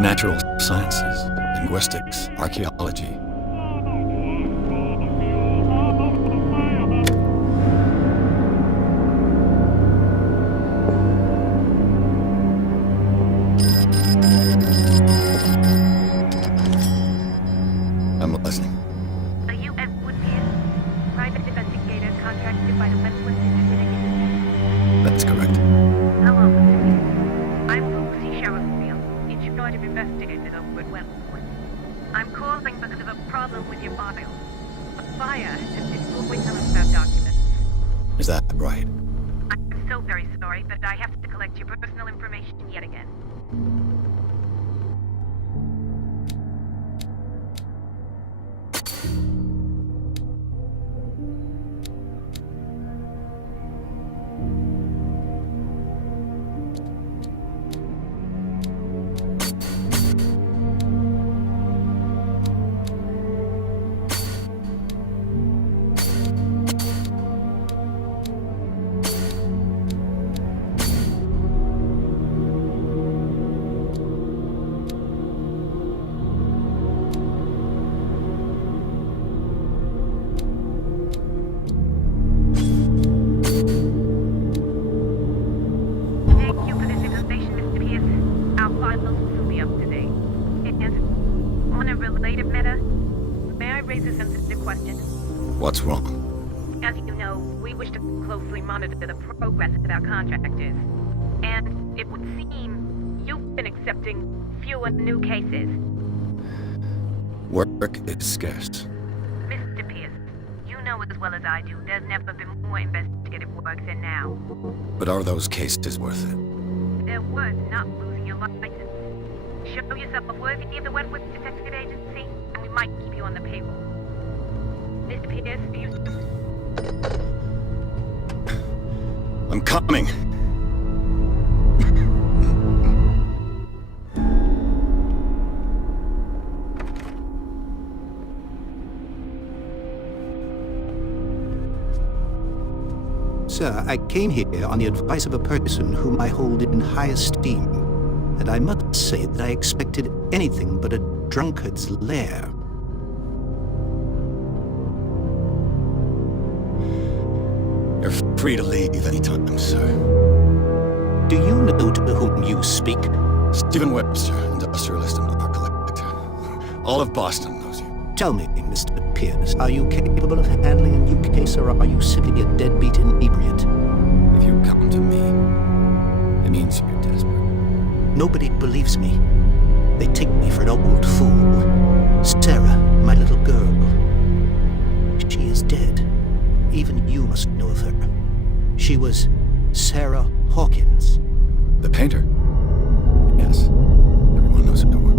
Natural sciences, linguistics, archaeology. I'm listening. Are you Edward Pierce, private investigator contracted by the Westwood Institute? That's correct. Hello, Mr. Pierce. I'm Lucy Sherifffield, in charge of investigators over at Westwood. I'm calling because of a problem with your files. A fire has destroyed some of our documents. Is that right? I'm so very sorry, but I have to collect your personal information yet again. Thank you for this information, Mr. Pierce. Our files will be up to date. And on a related matter, may I raise a sensitive question? What's wrong? As you know, we wish to closely monitor the progress of our contractors. And it would seem you've been accepting fewer new cases. Work is scarce. Mr. Pierce, you know as well as I do, there's never been more investigative work than now. But are those cases worth it? They're worth not losing your license. Show yourself worthy of the Westwood Detective Agency, and we might keep you on the payroll. Mr. Pierce, you... I'm coming! Sir, I came here on the advice of a person whom I hold in high esteem, and I must say that I expected anything but a drunkard's lair. You're free to leave anytime, sir. Do you know to whom you speak? Stephen Webster, industrialist and art collector. All of Boston knows you. Tell me, Mr. Pierce, are you capable of handling a new case, or are you simply a deadbeat inebriate? If you come to me, it means you're desperate. Nobody believes me. They take me for an old fool. Sarah, my little girl. She is dead. Even you must know of her. She was Sarah Hawkins. The painter? Yes. Everyone knows her work.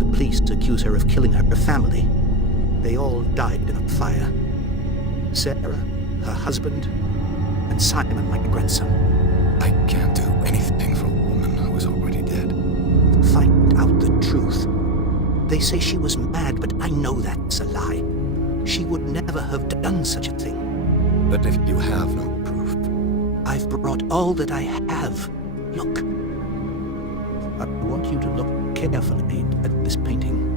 The police accuse her of killing her family. They all died in a fire. Sarah, her husband, and Simon, my grandson. I can't do anything for a woman who is already dead. Find out the truth. They say she was mad, but I know that's a lie. She would never have done such a thing. But if you have no proof... I've brought all that I have. Look. I want you to look carefully at this painting.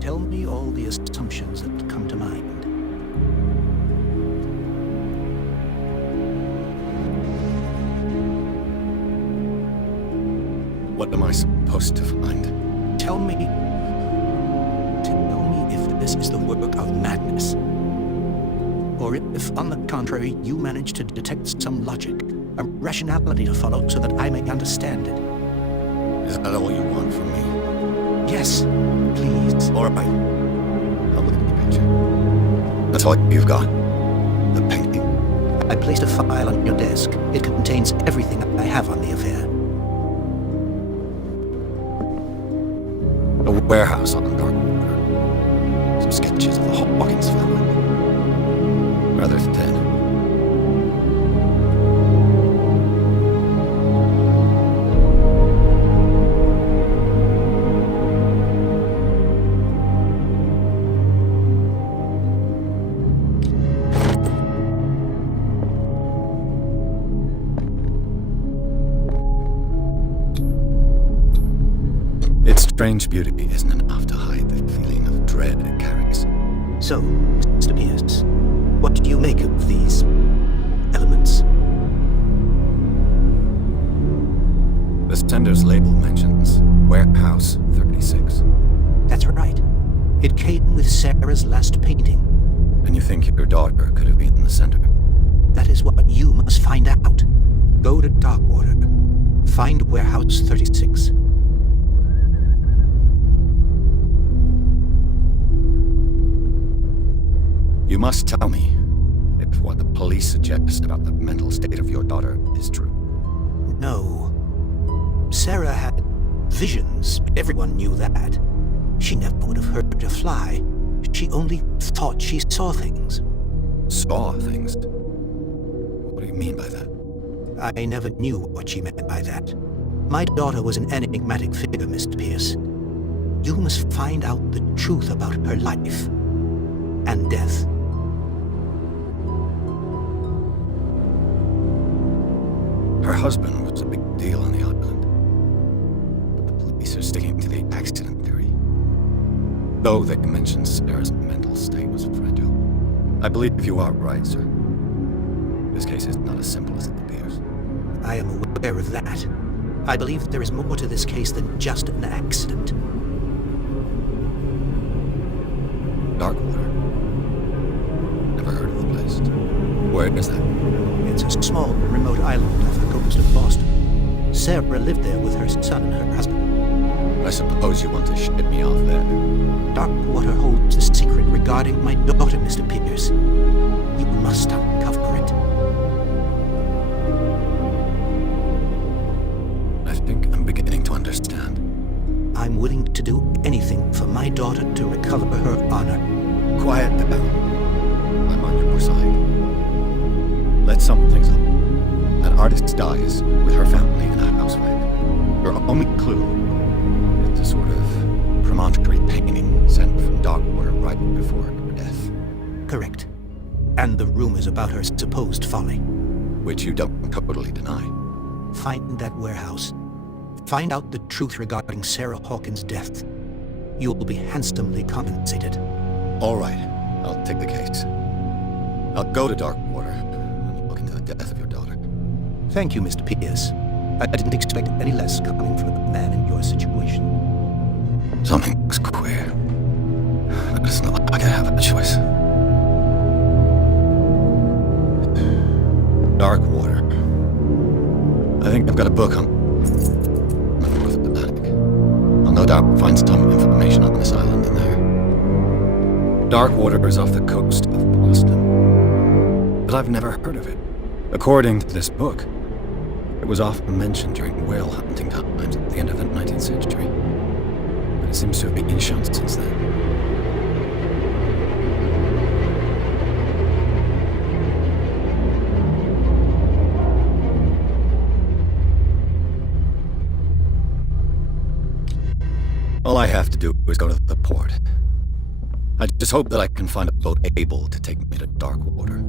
Tell me all the assumptions that come to mind. What am I supposed to find? Tell me if this is the work of madness. Or if, on the contrary, you manage to detect some logic, a rationality to follow so that I may understand it. Is that all you want from me? Yes, please. All right. I'll look at the picture. That's all you've got? The painting? I placed a file on your desk. It contains everything I have on the affair. A warehouse on Darkwater. Some sketches of the Hawkins family. Rather thin. Its strange beauty isn't enough to hide the feeling of dread it carries. So, Mr. Pierce, what do you make of these elements? The sender's label mentions Warehouse 36. That's right. It came with Sarah's last painting. And you think your daughter could have been the sender? That is what you must find out. Go to Darkwater. Find Warehouse 36. You must tell me if what the police suggest about the mental state of your daughter is true. No. Sarah had visions. Everyone knew that. She never would have hurt a fly. She only thought she saw things. Saw things? What do you mean by that? I never knew what she meant by that. My daughter was an enigmatic figure, Mr. Pierce. You must find out the truth about her life and death. Her husband was a big deal on the island. But the police are sticking to the accident theory. Though they mentioned Sarah's mental state was fragile. I believe you are right, sir. This case is not as simple as it appears. I am aware of that. I believe there is more to this case than just an accident. Darkwater. Never heard of the place. Where is that? It's a small, remote island off the coast of Boston. Sarah lived there with her son and her husband. I suppose you want to ship me off there. Darkwater holds a secret regarding my daughter, Mr. Pierce. You must uncover it. I think I'm beginning to understand. I'm willing to do anything for my daughter to recover her honor. Quiet down. I'm on your side. Let's sum things up. An artist dies with her family in a house fire. Your only clue is a sort of premonitory painting sent from Darkwater right before her death. Correct. And the rumors about her supposed folly. Which you don't totally deny. Find that warehouse. Find out the truth regarding Sarah Hawkins' death. You'll be handsomely compensated. All right, I'll take the case. I'll go to Darkwater and look into the death of your daughter. Thank you, Mr. Pierce. I didn't expect any less coming from a man in your situation. Something's queer. But it's not like I have a choice. Darkwater. I think I've got a book on the North Atlantic. I'll no doubt find some information on this island in there. Darkwater is off the coast of Boston. But I've never heard of it. According to this book, it was often mentioned during whale hunting times at the end of the 19th century. But it seems to have been shown since then. All I have to do is go to the port. I just hope that I can find a boat able to take me to Darkwater.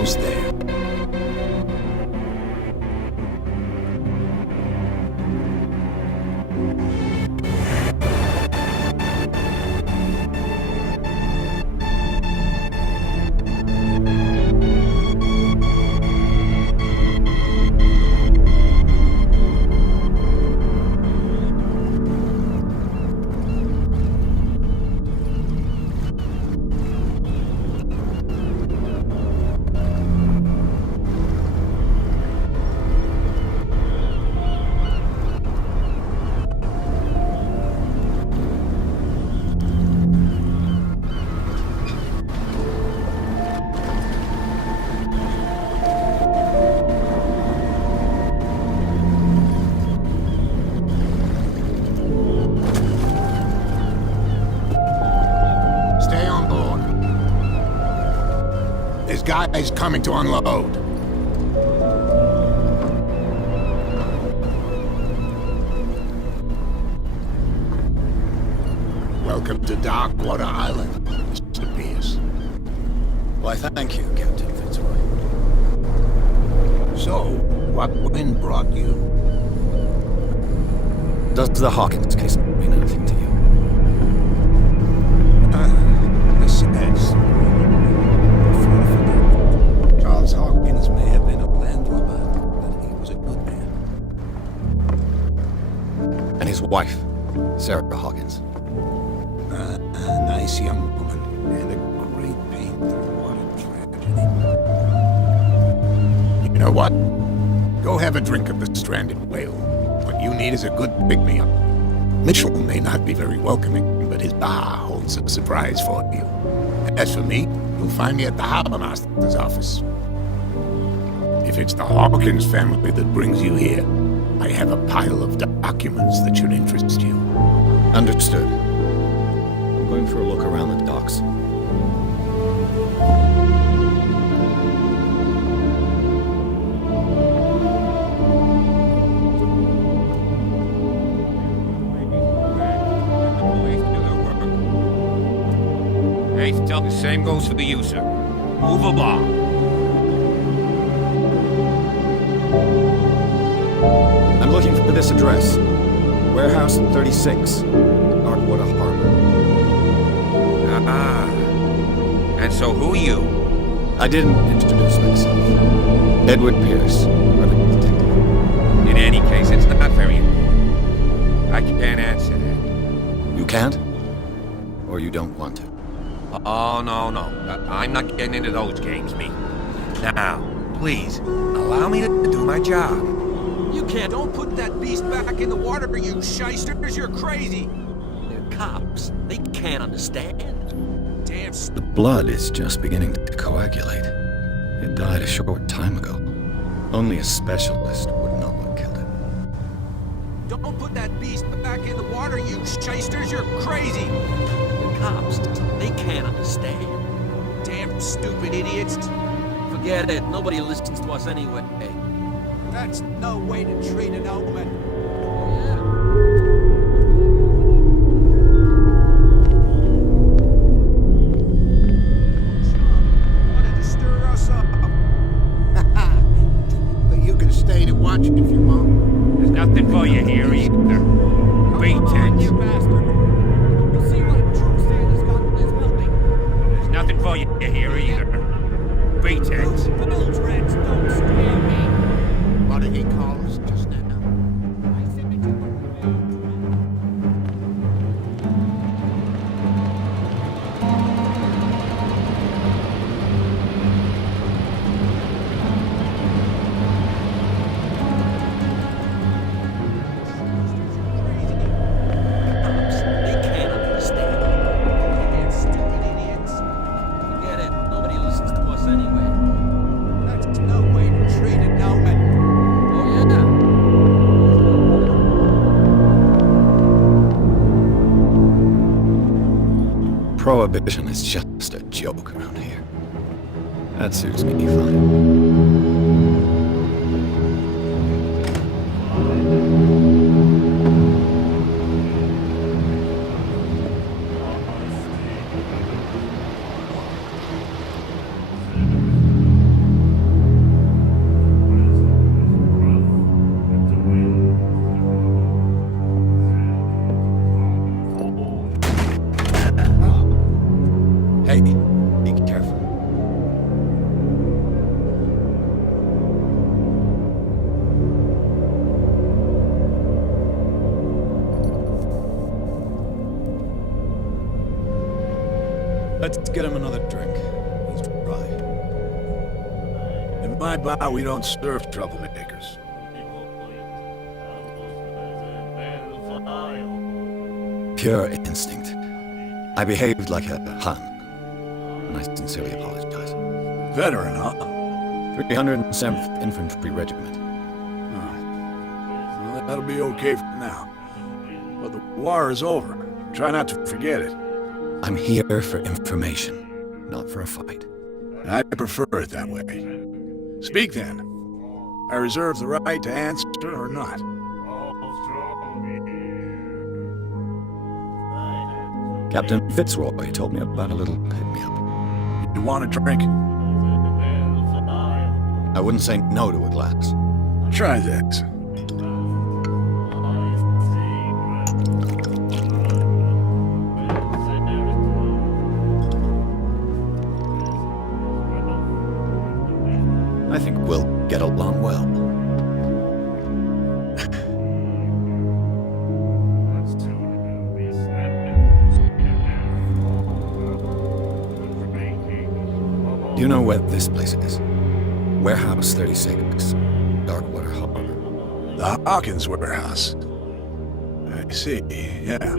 almost there. Stay on board. There's guys coming to unload. Welcome to Darkwater Island, Mr. Pierce. Why, thank you, Captain Fitzroy. So, what wind brought you? Does the Hawkins case mean anything to you? The sad story. Before I forget, Charles Hawkins may have been a landlubber, but he was a good man. And his wife, Sarah Hawkins. A nice young woman, and a great painter. What a tragedy. You know what? Go have a drink of the stranded whale. What you need is a good pick-me-up. Mitchell may not be very welcoming, but his bar holds a surprise for you. As for me, you'll find me at the harbor master's office. If it's the Hawkins family that brings you here, I have a pile of documents that should interest you. Understood. I'm going for a look around the docks. Hey, still the same goes for the user. Move along. I'm looking for this address. Warehouse 36, Darkwater Harbor. Ah. And so who are you? I didn't introduce myself. Edward Pierce, private detective. In any case, it's not very important. I can't answer that. You can't? Or you don't want to? Oh, no. I'm not getting into those games, me. Now, please, allow me to do my job. You can't. Don't put that beast back in the water, you shysters. You're crazy. They're cops. They can't understand. Damn The blood is just beginning to coagulate. It died a short time ago. Only a specialist would know what killed it. Don't put that beast back in the water, you shysters. You're crazy. They're cops. They can't understand. Damn stupid idiots. Forget it. Nobody listens to us anyway. That's no way to treat an omen. Wanted to stir us up. But you can stay to watch it if you want. There's nothing for you here either. Pretense. You bastard. You see what True Santa's got in this building? There's nothing for you here either. Pretense. Bilge Reds don't scare me. What did he call us just now? Cops. They can't understand. Damn stupid idiots. Forget it. Nobody listens to us anyway. That's no way to treat an omen. Oh, yeah. Prohibition is just a joke around here. That suits me fine. Let's get him another drink. He's dry. In my bar, we don't serve troublemakers. Pure instinct. I behaved like a Han, and I sincerely apologize. Veteran, huh? 307th Infantry Regiment. Well, that'll be okay for now. But the war is over. Try not to forget it. I'm here for information, not for a fight. I prefer it that way. Speak then. I reserve the right to answer or not. Captain Fitzroy told me about a little pick-me-up. You want a drink? I wouldn't say no to a glass. Try this. I think we'll get along well. Do you know where this place is? Warehouse 36, Darkwater Harbor. The Hawkins warehouse. I see, yeah.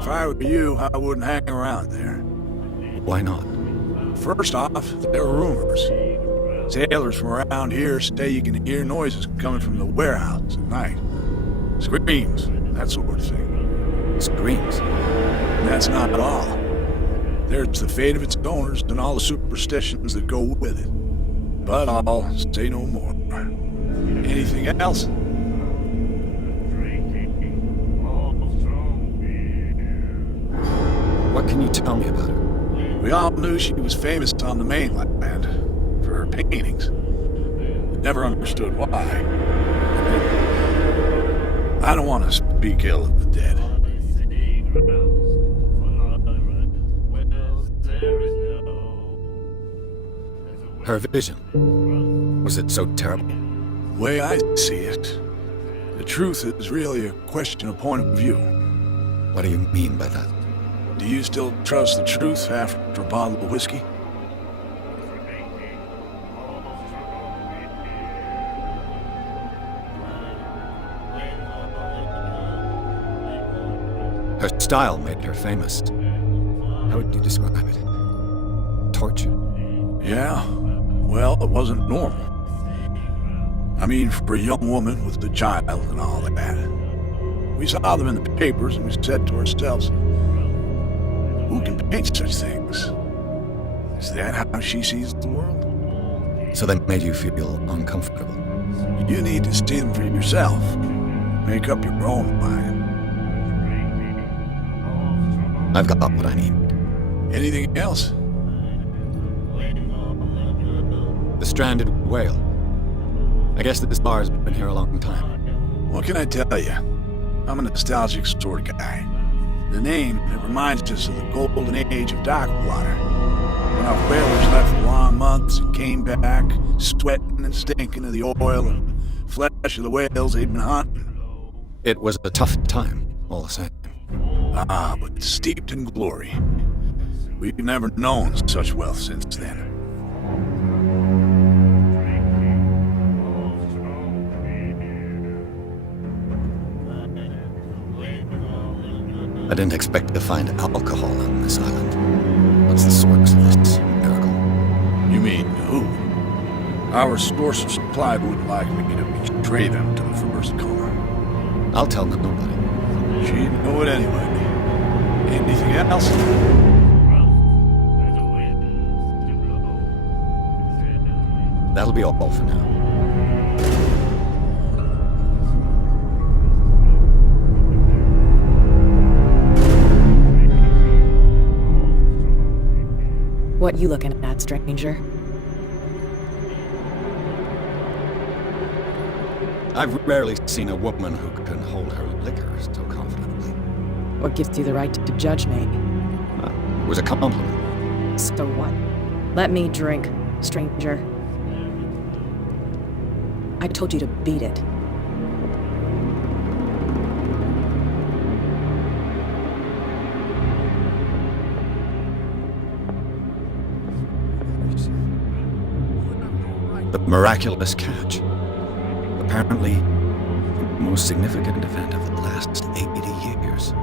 If I were you, I wouldn't hang around there. Why not? First off, there are rumors. Sailors from around here say you can hear noises coming from the warehouse at night. Screams, that sort of thing. Screams. And that's not all. There's the fate of its owners and all the superstitions that go with it. But I'll say no more. Anything else? What can you tell me about her? We all knew she was famous on the mainland for her paintings. Never understood why. I don't want to speak ill of the dead. Her vision. Was it so terrible? The way I see it, the truth is really a question of point of view. What do you mean by that? Do you still trust the truth after a bottle of whiskey? Her style made her famous. How would you describe it? Torture. Yeah, well, it wasn't normal. I mean, for a young woman with a child and all that. We saw them in the papers and we said to ourselves, who can paint such things? Is that how she sees the world? So that made you feel uncomfortable. You need to see them for yourself. Make up your own mind. I've got what I need. Anything else? The stranded whale. I guess that this bar's been here a long time. What can I tell you? I'm a nostalgic sort of guy. The name, it reminds us of the golden age of Darkwater. When our whalers left for long months and came back, sweating and stinking of the oil and flesh of the whales they'd been hunting. It was a tough time, all the same. Ah, but steeped in glory. We've never known such wealth since then. I didn't expect to find alcohol on this island. What's the source of this miracle? You mean who? Our source of supply wouldn't like me to betray them to the first comer. I'll tell nobody. She'd know it anyway. Anything else? That'll be all for now. What you looking at, stranger? I've rarely seen a woman who can hold her liquor so confidently. What gives you the right to judge me? It was a compliment. So what? Let me drink, stranger. I told you to beat it. The miraculous catch. Apparently, the most significant event of the last 80 years.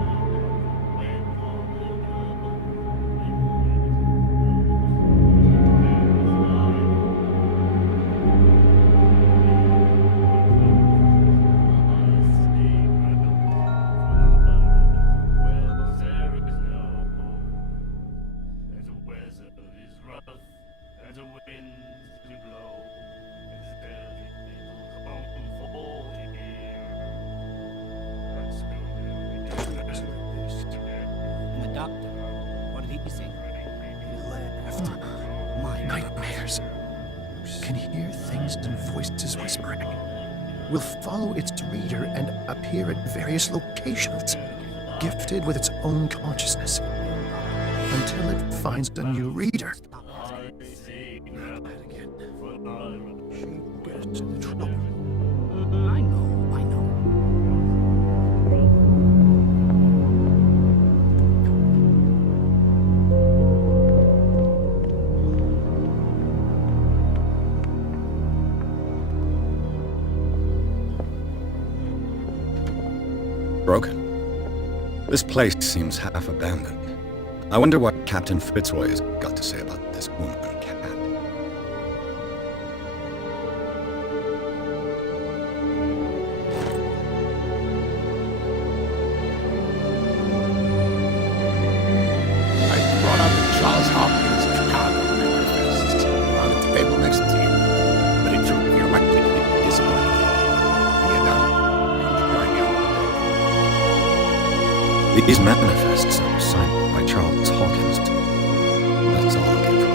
And the doctor, what did he say? He laughed. My nightmares. Can hear things and voices whispering. Will follow its reader and appear at various locations, gifted with its own consciousness, until it finds a new reader. She gets in trouble. I know. Broken. This place seems half abandoned. I wonder what Captain Fitzroy has got to say about this woman cat. I brought up the Charles Hopkins Chicago manifest on the table next to you. But in truth, you're likely to be disappointed. When you're done, join me on the deck. These manifests are signed by Charles Hawkins. That's all I'll get from it.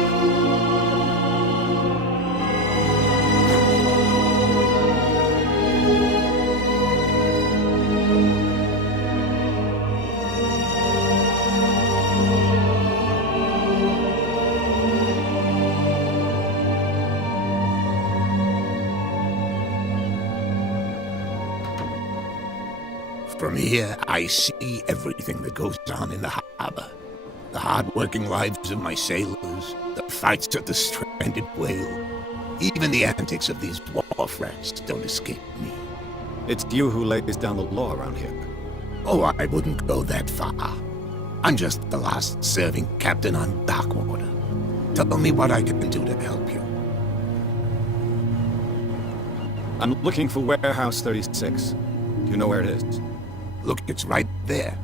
From here, I see everything that goes on in the harbor. The hard-working lives of my sailors, the fights of the stranded whale. Even the antics of these wharf rats don't escape me. It's you who lays down the law around here. Oh, I wouldn't go that far. I'm just the last serving captain on Darkwater. Tell me what I can do to help you. I'm looking for Warehouse 36. Do you know where it is? Look, it's right there.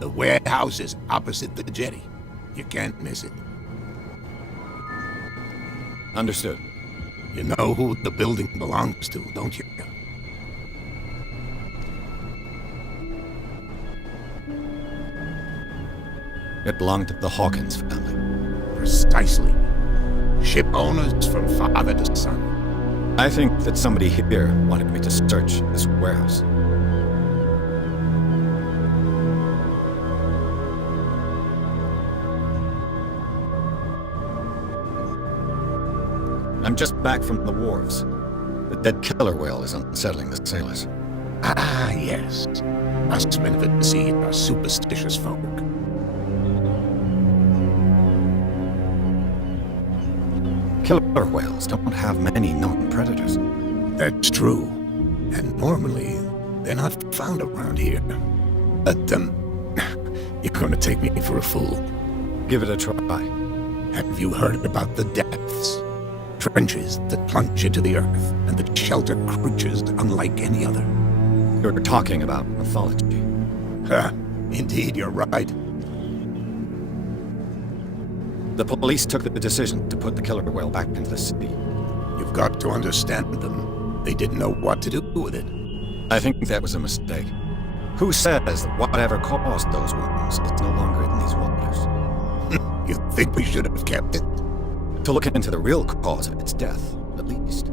The warehouse is opposite the jetty. You can't miss it. Understood. You know who the building belongs to, don't you? It belonged to the Hawkins family. Precisely. Ship owners from father to son. I think that somebody here wanted me to search this warehouse. I'm just back from the wharves. The dead killer whale is unsettling the sailors. Ah, yes. Us men of the sea are superstitious folk. Killer whales don't have many known predators. That's true. And normally, they're not found around here. But, you're gonna take me for a fool. Give it a try. Have you heard about the depths? Trenches that plunge into the earth, and that shelter creatures unlike any other. You're talking about mythology. Ha! Indeed, you're right. The police took the decision to put the killer whale back into the sea. You've got to understand them. They didn't know what to do with it. I think that was a mistake. Who says that whatever caused those wounds is no longer in these waters? You think we should have kept it? To look into the real cause of its death, at least.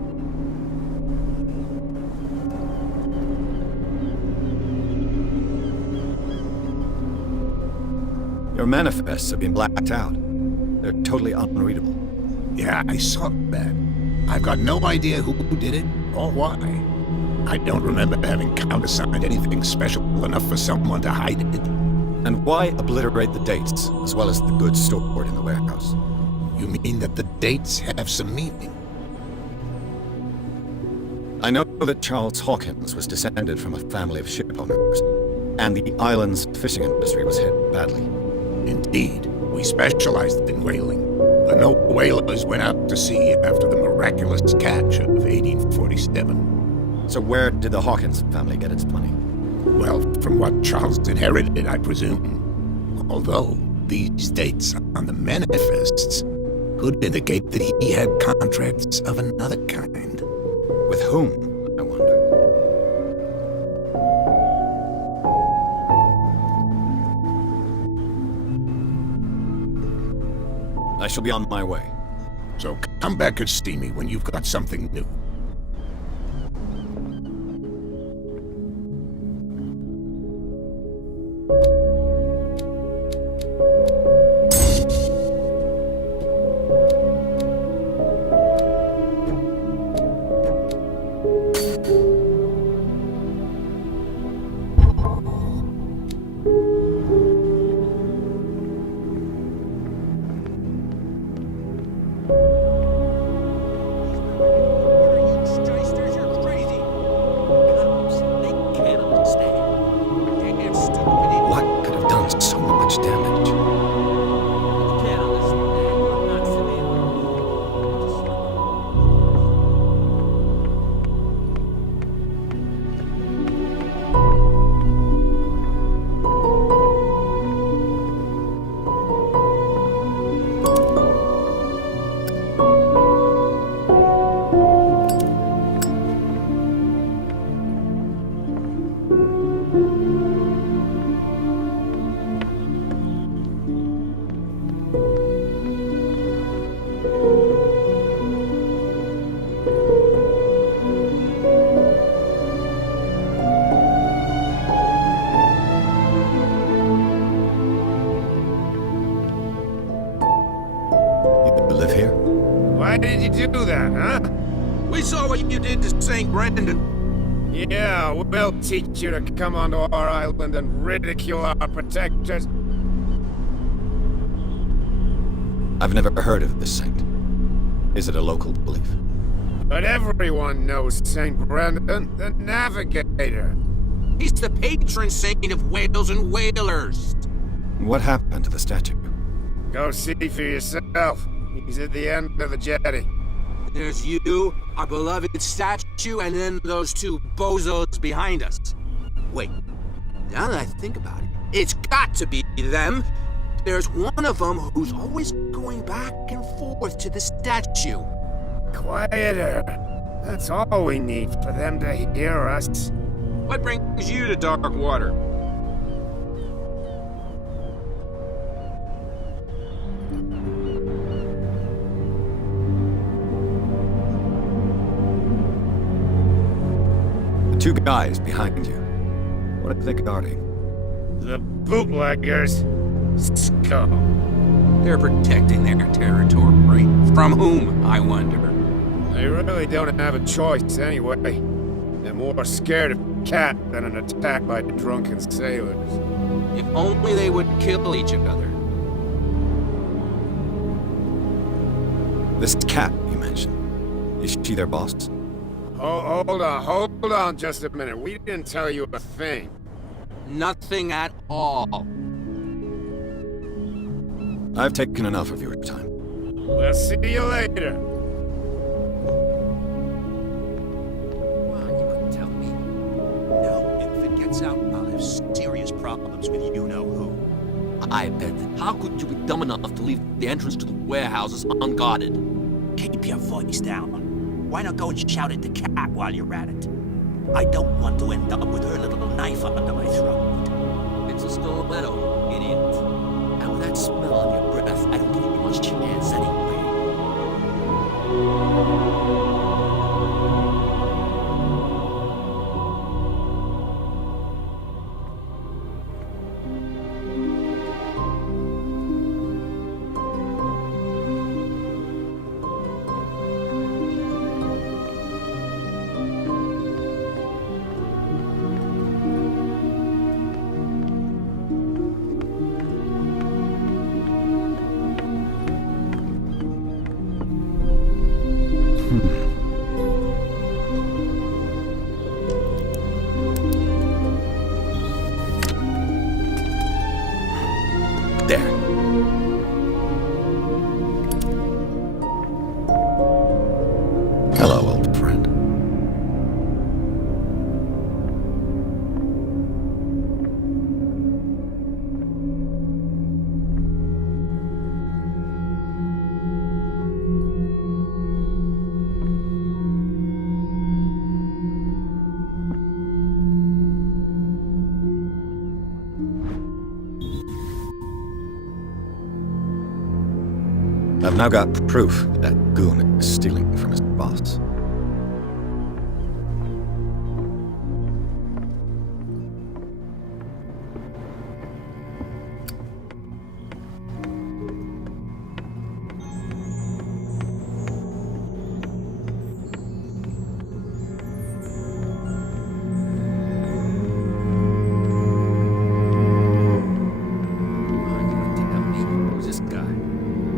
Your manifests have been blacked out. They're totally unreadable. Yeah, I saw that. I've got no idea who did it or why. I don't remember having countersigned anything special enough for someone to hide it. And why obliterate the dates, as well as the goods stored in the warehouse? You mean that the dates have some meaning? know that Charles Hawkins was descended from a family of ship owners, and the island's fishing industry was hit badly. Indeed, we specialized in whaling, but no whalers went out to sea after the miraculous catch of 1847. So where did the Hawkins family get its money? Well, from what Charles inherited, I presume. Although, these dates on the manifests could indicate that he had contracts of another kind. With whom, I wonder? I shall be on my way. So come back and see me when you've got something new. Why did you do that, huh? We saw what you did to St. Brendan. Yeah, we'll teach you to come onto our island and ridicule our protectors. I've never heard of this saint. Is it a local belief? But everyone knows St. Brendan, the Navigator. He's the patron saint of whales and whalers. What happened to the statue? Go see for yourself. He's at the end of the jetty. There's you, our beloved statue, and then those two bozos behind us. Wait, now that I think about it, it's got to be them. There's one of them who's always going back and forth to the statue. Quieter. That's all we need for them to hear us. What brings you to Darkwater? The two guys behind you. What are they guarding? The bootleggers. Scum. They're protecting their territory. From whom, I wonder? They really don't have a choice anyway. They're more scared of Cat than an attack by drunken sailors. If only they would kill each other. This cat you mentioned. Is she their boss? Hold on just a minute. We didn't tell you a thing. Nothing at all. I've taken enough of your time. We'll see you later. Well, you couldn't tell me. No, if it gets out, I'll have serious problems with you-know-who. I bet. How could you be dumb enough to leave the entrance to the warehouses unguarded? Keep your voice down. Why not go and shout at the cat while you're at it? I don't want to end up with her little knife under my throat. It's a stiletto, idiot. And with that smell on your breath, I don't give you much chance anyway. I've now got proof that goon is stealing from his boss. Who's this guy?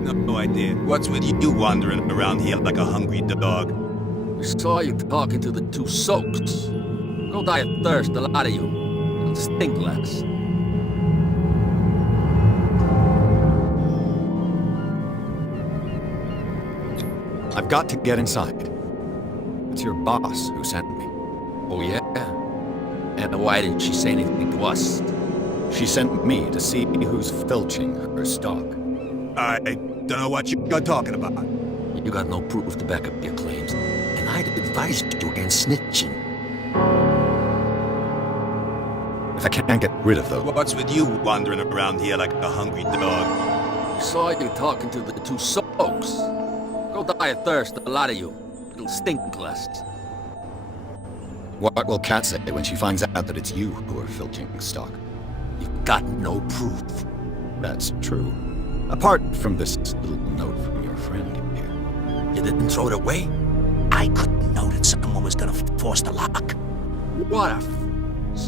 No idea. What's with you wandering around here like a hungry dog? We saw you talking to the two soaks. Go die of thirst, the lot of you. It'll stink less. I've got to get inside. It's your boss who sent me. Oh, yeah? And why didn't she say anything to us? She sent me to see who's filching her stock. I don't know what you're talking about. You got no proof to back up your claims. And I'd advise you against snitching. If I can't get rid of those... What's with you wandering around here like a hungry dog? We saw you talking to the two soaks. Go die of thirst, the lot of you. It'll stink less. What will Kat say when she finds out that it's you who are filching stock? You've got no proof. That's true. Apart from this little note from your friend here. You didn't throw it away? I couldn't know that someone was gonna force the lock. What if?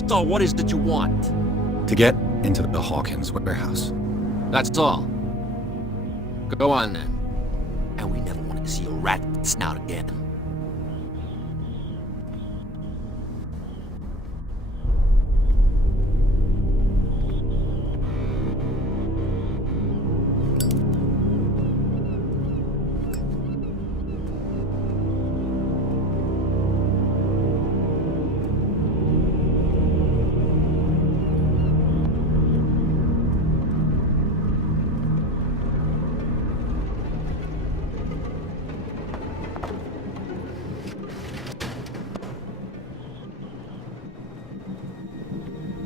So what is it you want? To get into the Hawkins warehouse. That's all. Go on then. And we never want to see a rat snout again.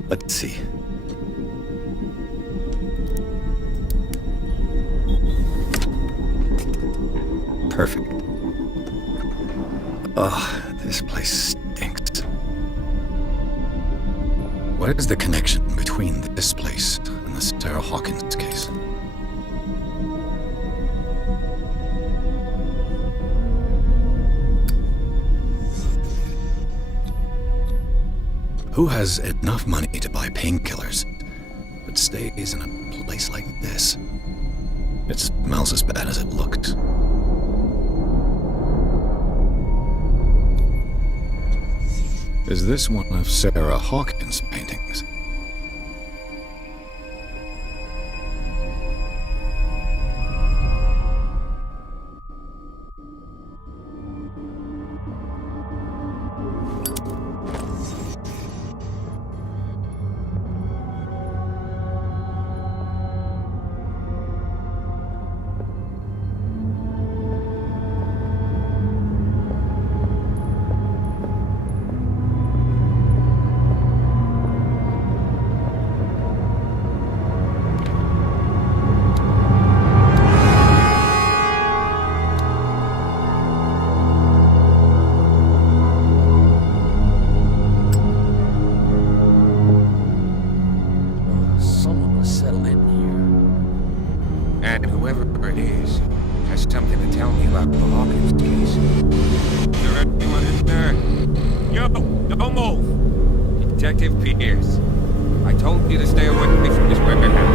Let's see. Perfect. Oh, this place stinks. What is the connection between this place and the Sarah Hawkins case? Who has enough money to buy painkillers, but stays in a place like this? It smells as bad as it looks. Is this one of Sarah Hawkins' paintings? And whoever it is has something to tell me about the Hawkins case. Is there anyone in there? Yo, don't move! Detective Pierce. I told you to stay away from this warehouse.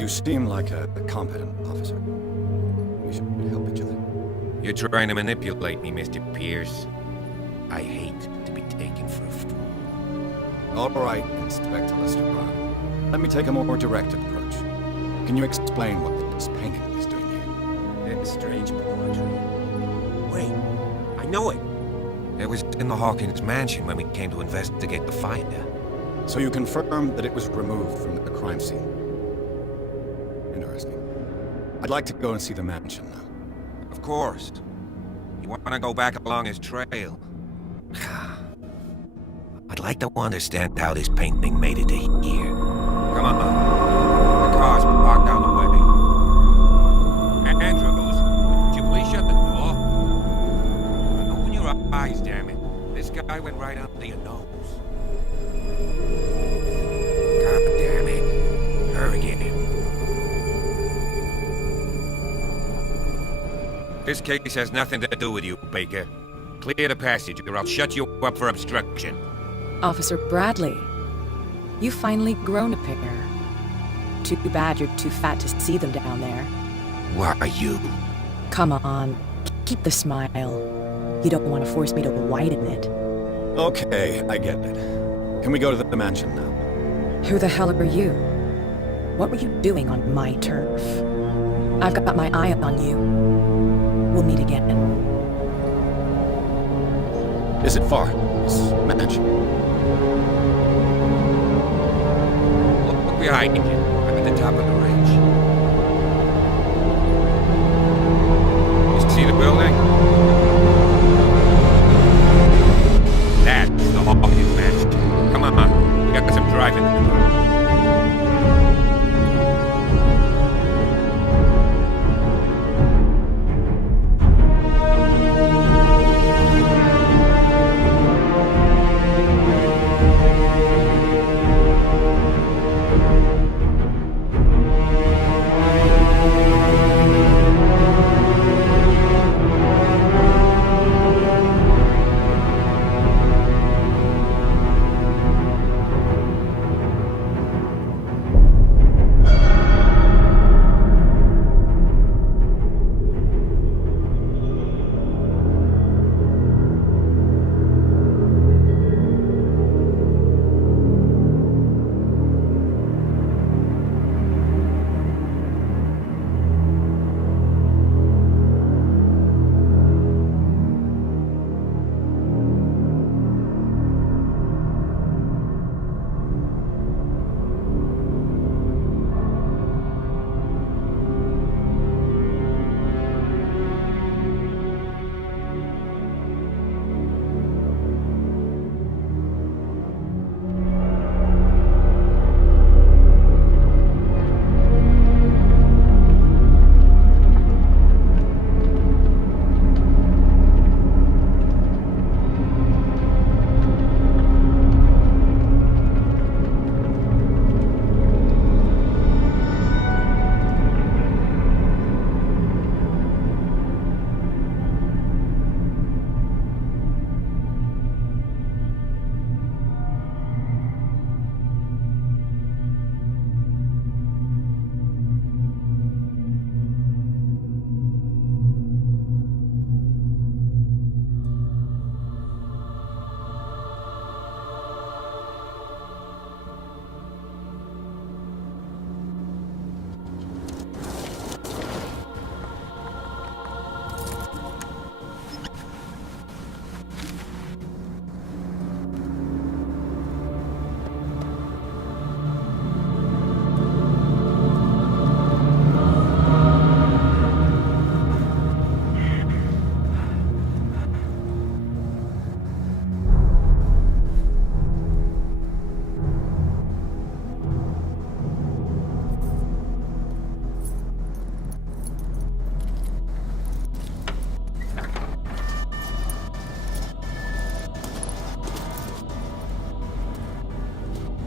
You seem like a competent officer. We should help each other. You're trying to manipulate me, Mr. Pierce. I hate to be taken for a fool. All right, Inspector Lestrade. Let me take a more direct approach. Can you explain what this painting is doing here? It's strange poetry. Wait, I know it. It was in the Hawkins mansion when we came to investigate the fire. So you confirm that it was removed from the crime scene? Interesting. I'd like to go and see the mansion now. Of course. You want to go back along his trail? I'd like to understand how this painting made it to here. Come on. The car's parked down the way. Andrews, would you please shut the door? Open your eyes, damn it. This guy went right under your nose. God damn it. Hurry again. This case has nothing to do with you, Baker. Clear the passage, or I'll shut you up for obstruction. Officer Bradley, you've finally grown a pair. Too bad you're too fat to see them down there. Why are you? Come on, keep the smile. You don't want to force me to widen it. Okay, I get it. Can we go to the mansion now? Who the hell are you? What were you doing on my turf? I've got my eye on you. We'll meet again. Is it far? This mansion. Look behind you. I'm at the top of the ridge. You see the building? That's the Hawkins mansion. Come on, we got some driving to do.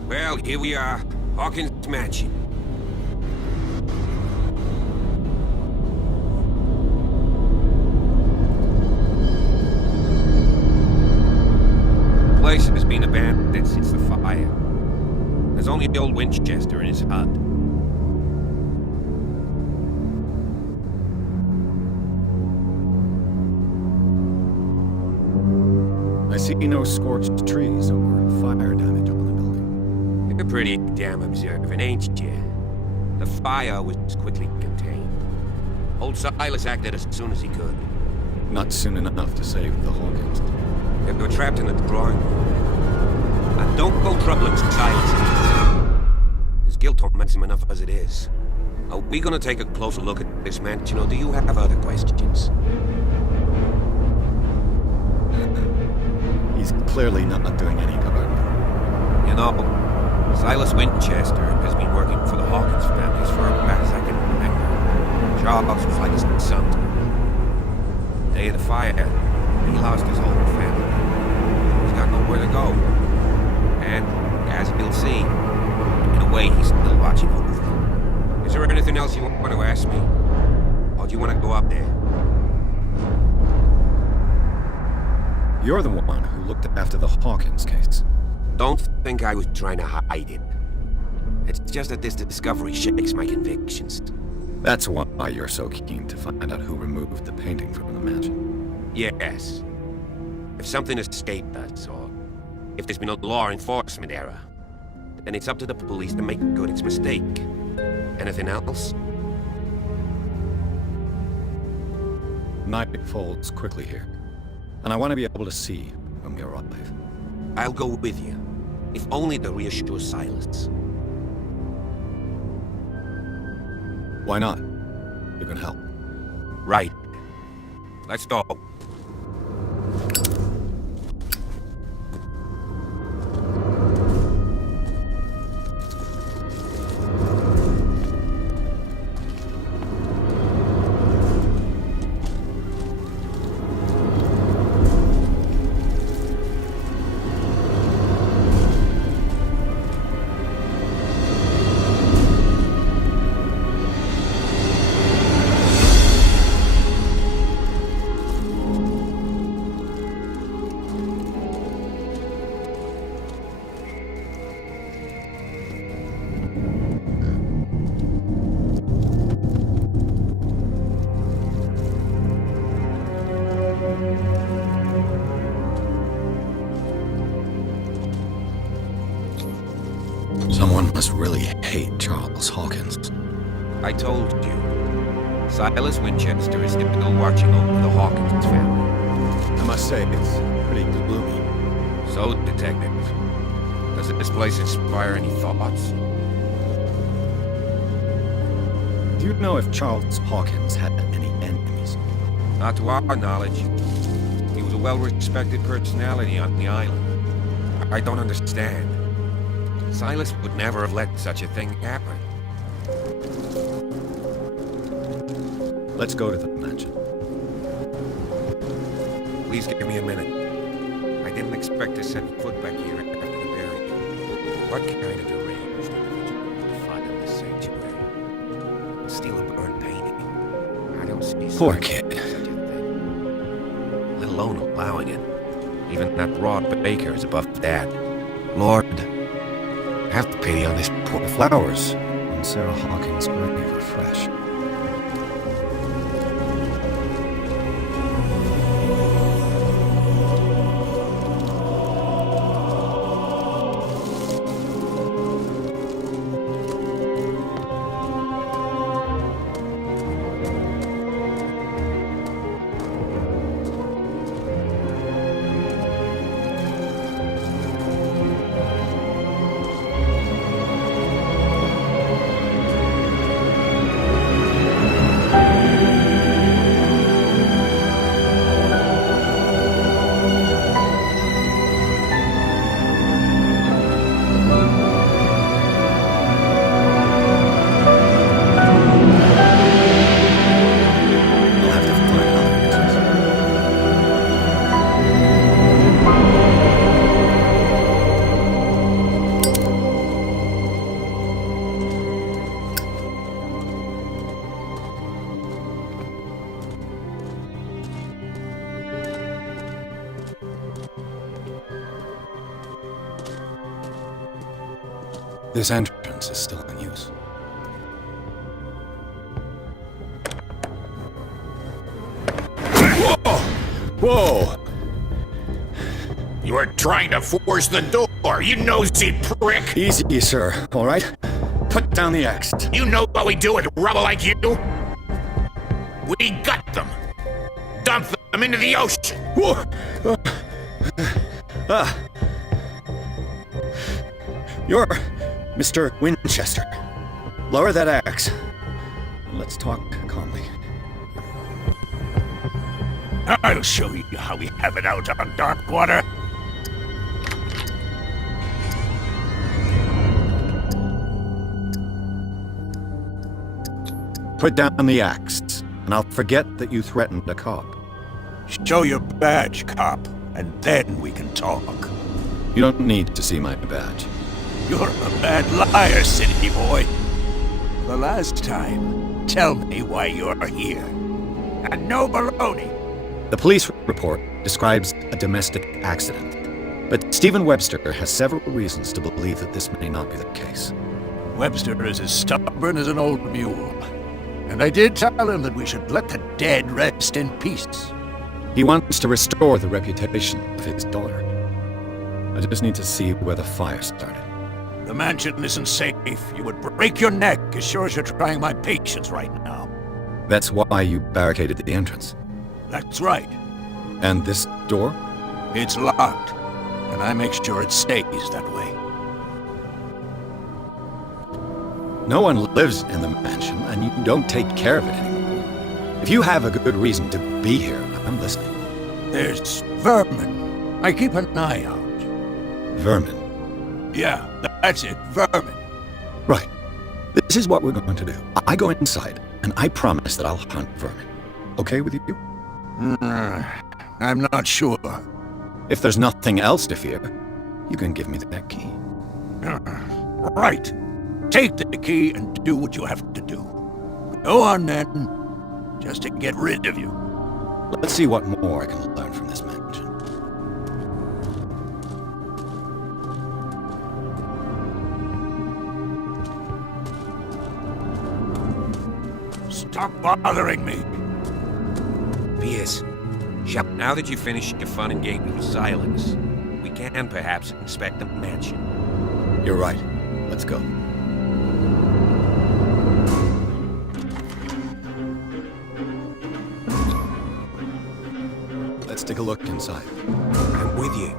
Well, here we are. Hawkins Mansion. The place has been abandoned since the fire. There's only the old Winchester in his hut. I see no scorched trees or fire damage on the building. You're pretty damn observant, ain't you? The fire was quickly contained. Old Silas acted as soon as he could. Not soon enough to save the Hawkins. They were trapped in the drawing room. And don't go troubling Silas. His guilt torments him enough as it is. Are we gonna take a closer look at this mansion, or do you have other questions? He's clearly not doing any good. You know, Silas Winchester has been working for the Hawkins families for about as I can remember. Charles was like his son. The day of the fire, he lost his whole family. He's got nowhere to go. And, as you'll see, in a way he's still watching over them. Is there anything else you want to ask me? Or do you want to go up there? You're the one who looked after the Hawkins case. Don't think I was trying to hide it. It's just that this discovery shakes my convictions. That's why you're so keen to find out who removed the painting from the mansion. Yes. If something escaped us, or if there's been a law enforcement error, then it's up to the police to make good its mistake. Anything else? Night falls quickly here, and I want to be able to see when we arrive. I'll go with you, if only to reassure Silas. Why not? You can help. Right. Let's go. Someone must really hate Charles Hawkins. I told you. Silas Winchester is still watching over the Hawkins family. I must say, it's pretty gloomy. So, Detective, does this place inspire any thoughts? Do you know if Charles Hawkins had any enemies? Not to our knowledge. He was a well-respected personality on the island. I don't understand. Silas would never have let such a thing happen. Let's go to the mansion. Please give me a minute. I didn't expect to set foot back here after the burial. What kind of deranged individual would defile the sanctuary and steal a burnt painting? I don't see Poor signs kid. of such a thing. Let alone allowing it. Even that Rod Baker is above that. Lord, have pity on this poor Flowers on Sarah Hawkins' grave are fresh. This entrance is still in use. Whoa! Whoa! You are trying to force the door, you nosy prick! Easy, sir, all right? Put down the axe. You know what we do with rubble like you? We gut them. Dump them into the ocean. Whoa! You're Mr. Winchester. Lower that axe. Let's talk calmly. I'll show you how we have it out on dark water. put down the axe, and I'll forget that you threatened a cop. Show your badge, cop, and then we can talk. You don't need to see my badge. You're a bad liar, city boy. For the last time, tell me why you're here. And no baloney. The police report describes a domestic accident, but Stephen Webster has several reasons to believe that this may not be the case. Webster is as stubborn as an old mule. And I did tell him that we should let the dead rest in peace. He wants to restore the reputation of his daughter. I just need to see where the fire started. The mansion isn't safe. You would break your neck as sure as you're trying my patience right now. That's why you barricaded the entrance. That's right. And this door? It's locked, and I make sure it stays that way. No one lives in the mansion, and you don't take care of it anymore. If you have a good reason to be here, I'm listening. There's vermin. I keep an eye out. Vermin? Yeah, that's it, vermin. Right. This is what we're going to do. I go inside, and I promise that I'll hunt vermin. Okay with you? I'm not sure. If there's nothing else to fear, you can give me that key. Right. Take the key and do what you have to do. Go on then, just to get rid of you. Let's see what more I can learn from this mansion. Stop bothering me. Pierce, now that you've finished your fun and games with silence, we can perhaps inspect the mansion. You're right. Let's go. Let's take a look inside. I'm with you.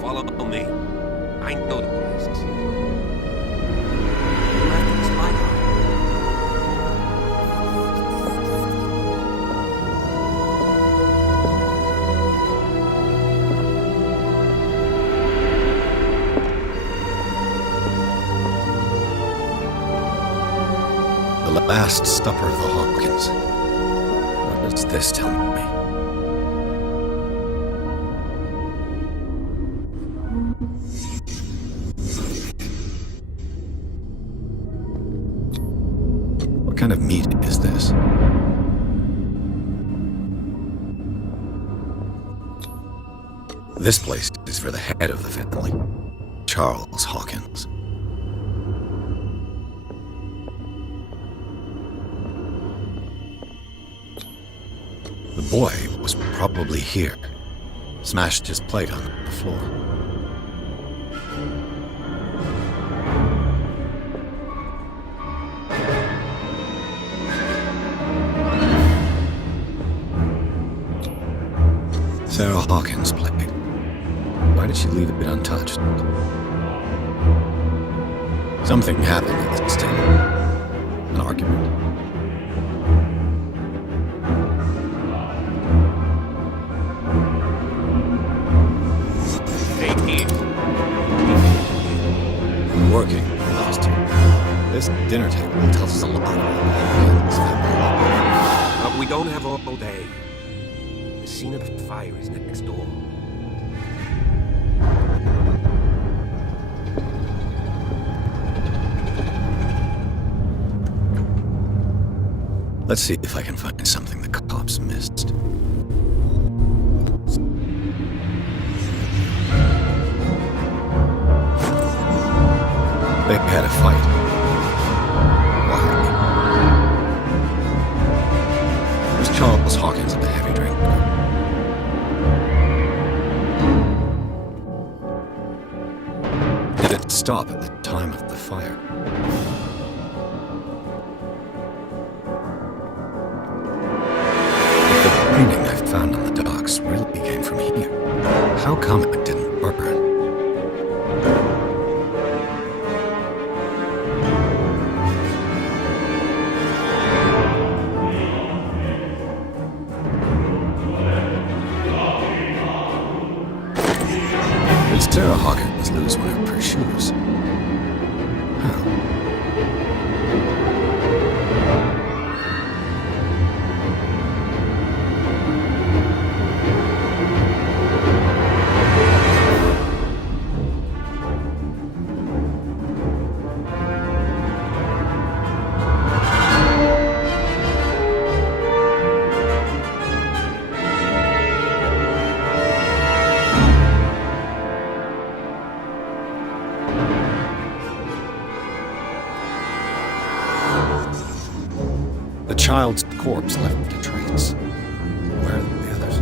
Follow me. I know the places. You left this light The last supper of the Hawkins. What does this tell me? What kind of meat is this? This place is for the head of the family, Charles Hawkins. The boy was probably here. Smashed his plate on the floor. Sarah Hawkins' plate. Why did she leave it untouched? Something happened at this table. An argument. Working with us two. This dinner table tells us a lot about this family. But we don't have all day. The scene of the fire is next door. Let's see if I can find something the cops missed. They had a fight. Why? Was Charles Hawkins a heavy drinker? Did it stop at the time of the fire? If the painting I found on the docks really came from here, how come it didn't burn? Did Sarah Hawkins lose one of her shoes? How? The child's corpse left a trace. Where are the others?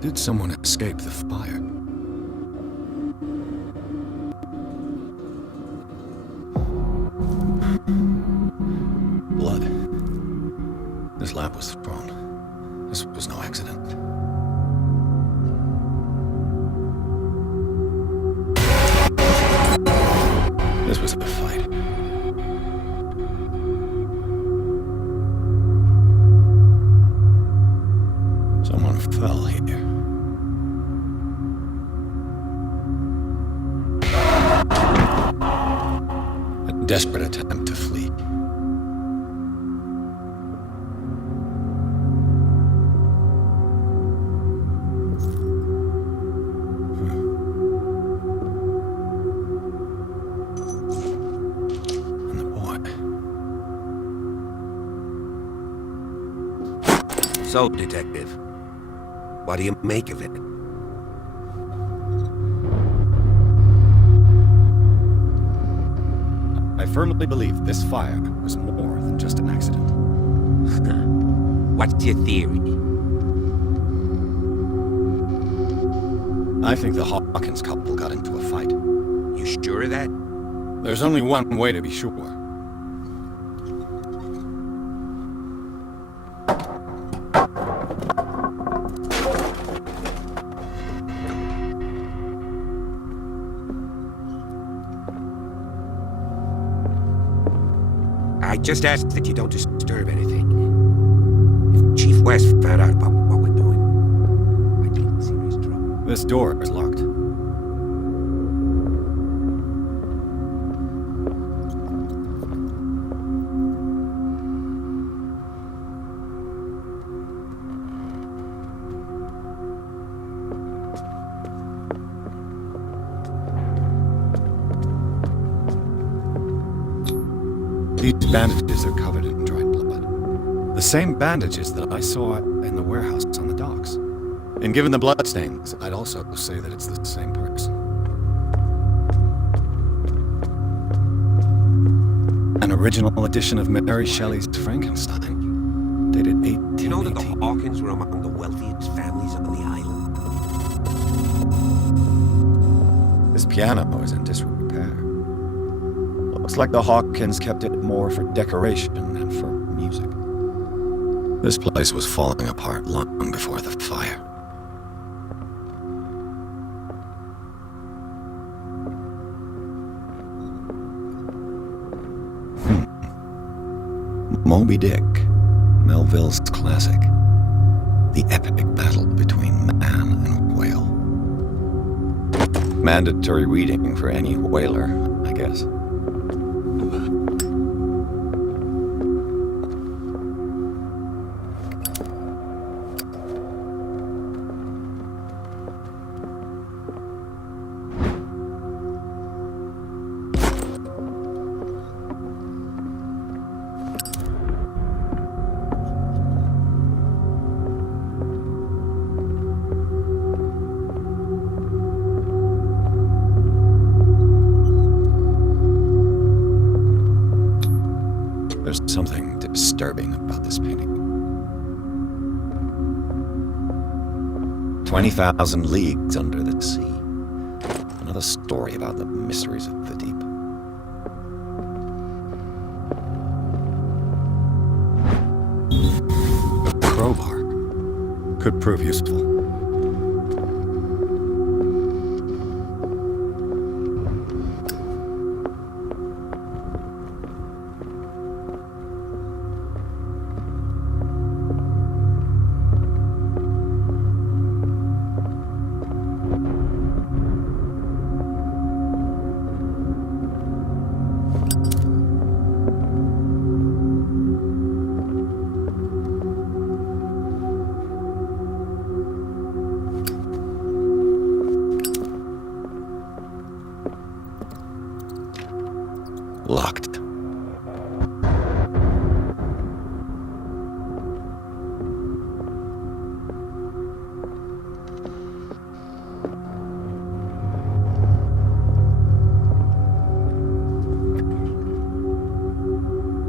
Did someone escape the fire? Blood. This lamp was thrown. This was no accident. This was a fight. Someone fell here. A desperate attempt to flee. And the boy. So, Detective, what do you make of it? I firmly believe this fire was more than just an accident. What's your theory? I think the Hawkins couple got into a fight. You sure of that? There's only one way to be sure. just ask that you don't disturb anything. If Chief West found out about what we're doing, I'd be in serious trouble. This door is locked. These bandages are covered in dried blood. The same bandages that I saw in the warehouse on the docks. And given the bloodstains, I'd also say that it's the same person. An original edition of Mary Shelley's Frankenstein, dated 1818. Do you know that the Hawkins were among the wealthiest families on the island? This piano is in disrepair. Looks like the Hawkins kept it more for decoration than for music. This place was falling apart long before the fire. Moby Dick, Melville's classic. The epic battle between man and whale. Mandatory reading for any whaler, I guess. There's something disturbing about this painting. 20,000 leagues under the sea. Another story about the mysteries of the deep. A crowbar could prove useful. Locked.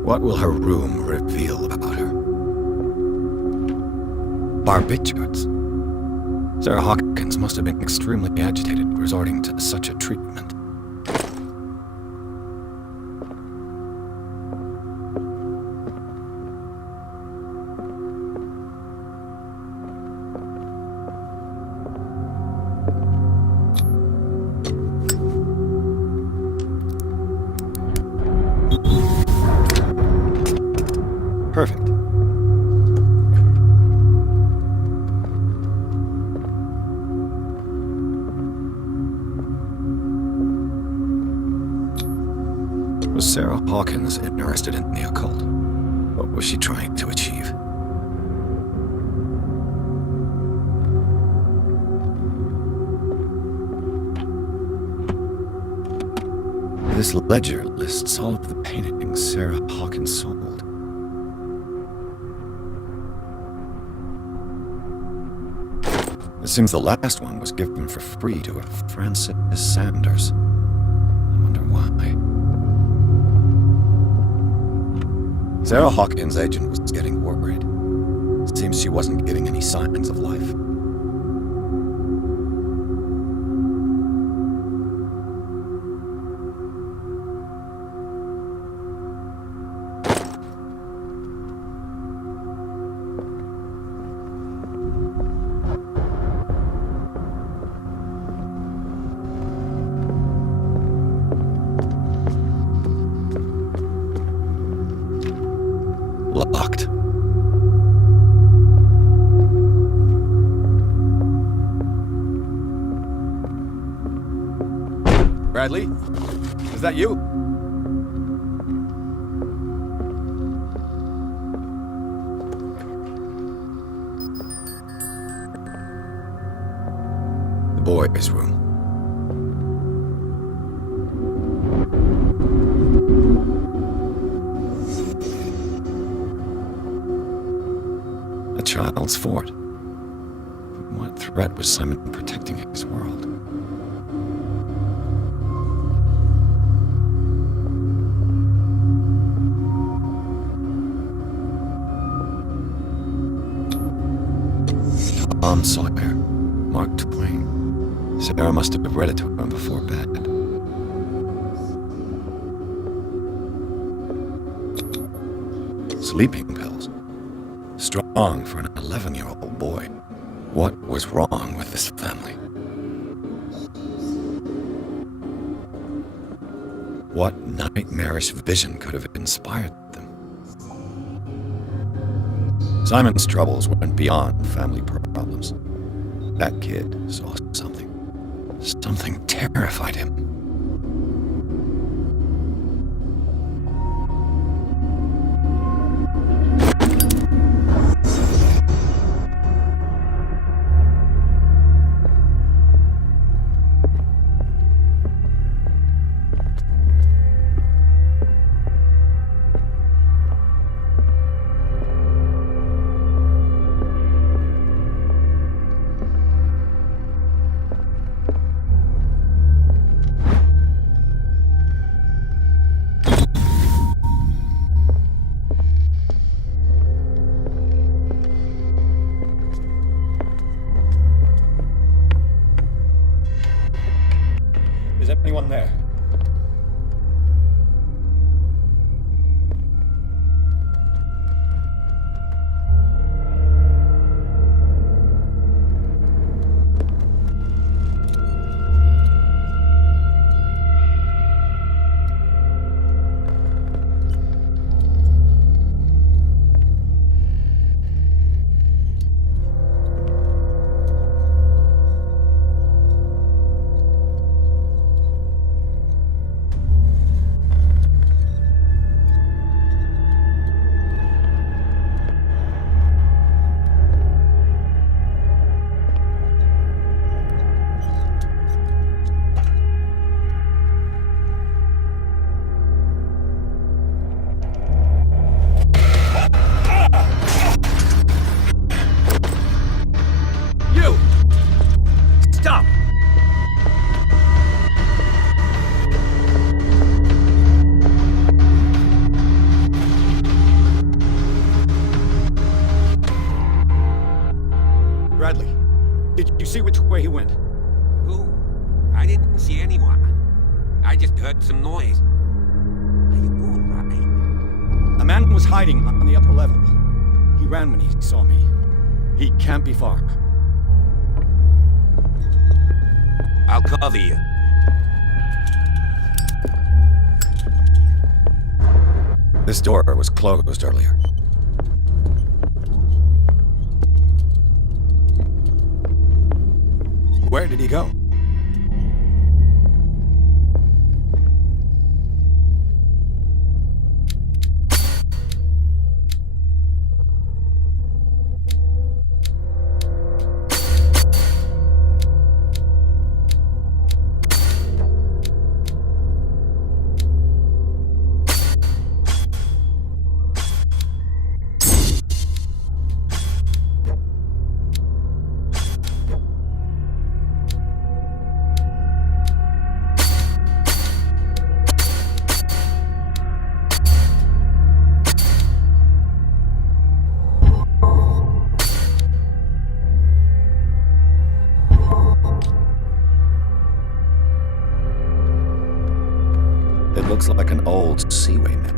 What will her room reveal about her? Barbiturates. Sarah Hawkins must have been extremely agitated resorting to such a treatment. Perfect. Was Sarah Hawkins interested in the occult? What was she trying to achieve? This ledger lists all of the paintings Sarah Hawkins sold. It seems the last one was given for free to a Francis Sanders. I wonder why. Sarah Hawkins' agent was getting worried. It seems she wasn't giving any signs of life. Bradley? Is that you? The boys' room. A child's fort. From what threat was Simon protecting his world? Tom Sawyer, Mark Twain. Sarah must have read it to him before bed. Sleeping pills. Strong for an 11-year-old boy. What was wrong with this family? What nightmarish vision could have inspired them? Simon's troubles went beyond family problems. That kid saw something. Something terrified him. Is anyone there? Bradley, did you see which way he went? Who? I didn't see anyone. I just heard some noise. Are you all right? A man was hiding on the upper level. He ran when he saw me. He can't be far. I'll cover you. This door was closed earlier. Where did he go? It looks like an old Seaway map.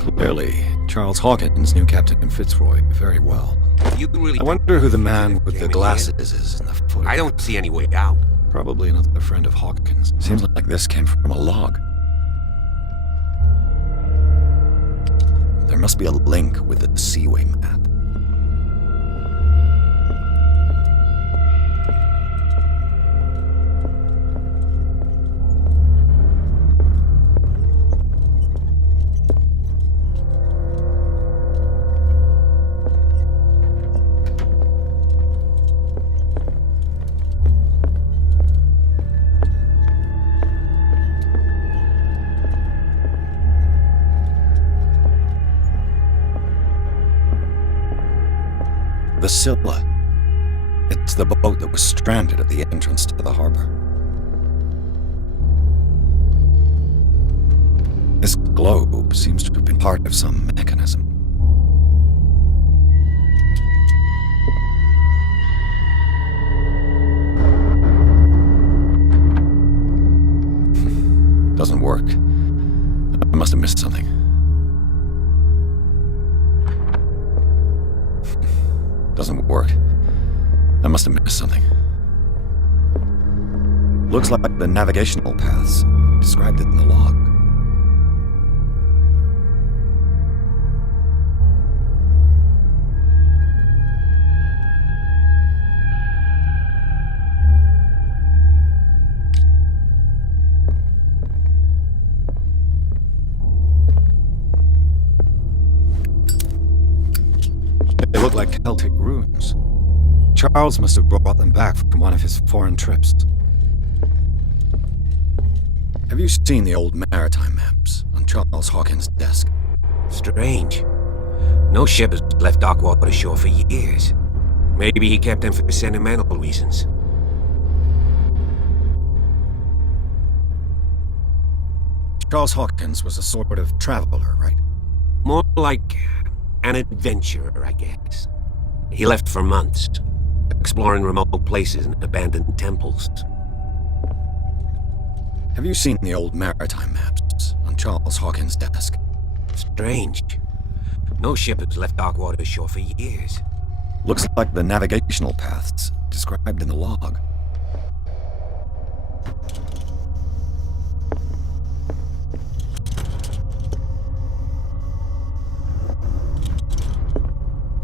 Clearly, Charles Hawkins knew Captain Fitzroy very well. You really I wonder who the man with the glasses is in the photograph. I don't see any way out. Probably another friend of Hawkins. Seems like this came from a log. There must be a link with the Seaway map. The Scylla. It's the boat that was stranded at the entrance to the harbor. This globe seems to have been part of some mechanism. Doesn't work. I must have missed something. Doesn't work. I must have missed something. Looks like the navigational paths described it in the log. They look like Celtic runes. Charles must have brought them back from one of his foreign trips. Have you seen the old maritime maps on Charles Hawkins' desk? Strange. No ship has left Darkwater ashore for years. Maybe he kept them for sentimental reasons. Charles Hawkins was a sort of traveler, right? More like an adventurer, I guess. He left for months, exploring remote places and abandoned temples. Have you seen the old maritime maps on Charles Hawkins' desk? Strange. No ship has left Darkwater ashore for years. Looks like the navigational paths described in the log.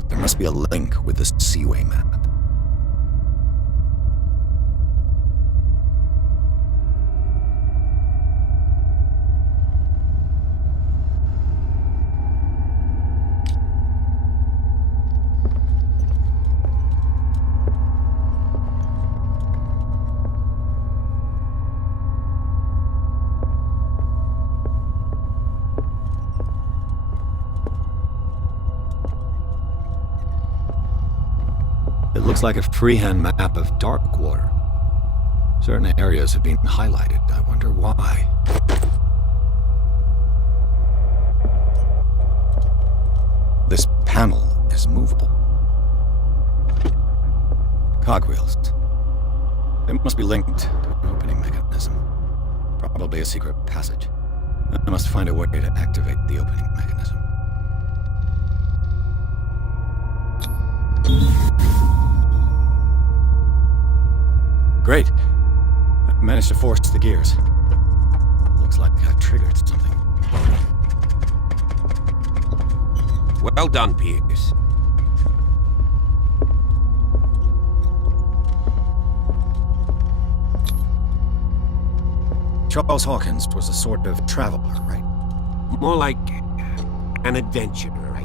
There must be a link with the Seaway map. It looks like a freehand map of Darkwater. Certain areas have been highlighted. I wonder why. This panel is movable. Cogwheels. They must be linked to an opening mechanism. Probably a secret passage. I must find a way to activate the opening mechanism. Great. I've managed to force the gears. Looks like I've triggered something. Well done, Pierce. Charles Hawkins was a sort of traveler, right? More like an adventurer,